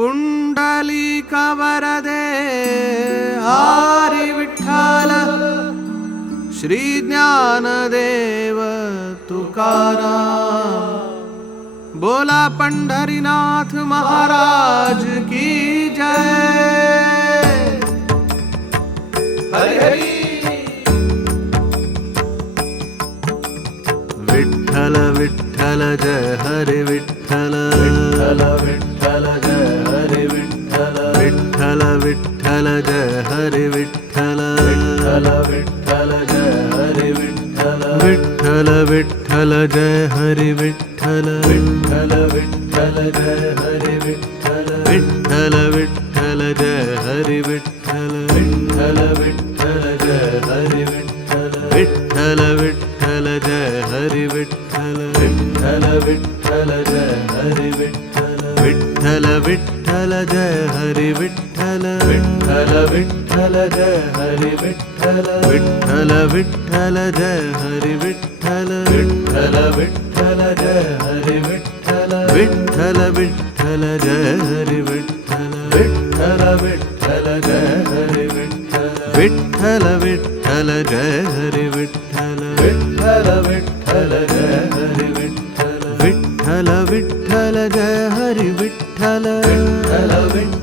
पुंडलिक वरदे हरी विठ्ठल श्री ज्ञानदेव तुकाराम। बोला पंढरीनाथ महाराज की जय। हरि हरि विठ्ठल विठ्ठल जय हरि विठ्ठल विठ्ठल विठ्ठल जय हरि विठ्ठल विठ्ठल विठ्ठल जय हरि विठ्ठल विठ्ठल विठ्ठल जय हरि विठ्ठल विठ्ठल विठ्ठल जय हरि विठ्ठल विठ्ठल विठ्ठल जय हरि विठ्ठल विठ्ठल विठ्ठल जय हरि विठ्ठल विठ्ठल विठ्ठल जय हरि विठ्ठल विठ्ठल विठ्ठल जय हरि विठ्ठल विठ्ठल विठ्ठल जय हरि विठ्ठल विठ्ठल विठ्ठल जय हरि विठ्ठल विठ्ठल विठ्ठल जय हरि विठ्ठल विठ्ठल विठ्ठल जय हरि विठ्ठल विठ्ठल विठ्ठल जय हरि विठ्ठल विठ्ठल विठ्ठल जय हरि विठ्ठल विठ्ठल विठ्ठल जय हरि विठ्ठल विठ्ठल विठ्ठल जय हरि विठ्ठल विठ्ठल विठ्ठल जय हरि विठ्ठल विठ्ठल विठ्ठल जय हरि विठ्ठल विठ्ठल विठ्ठल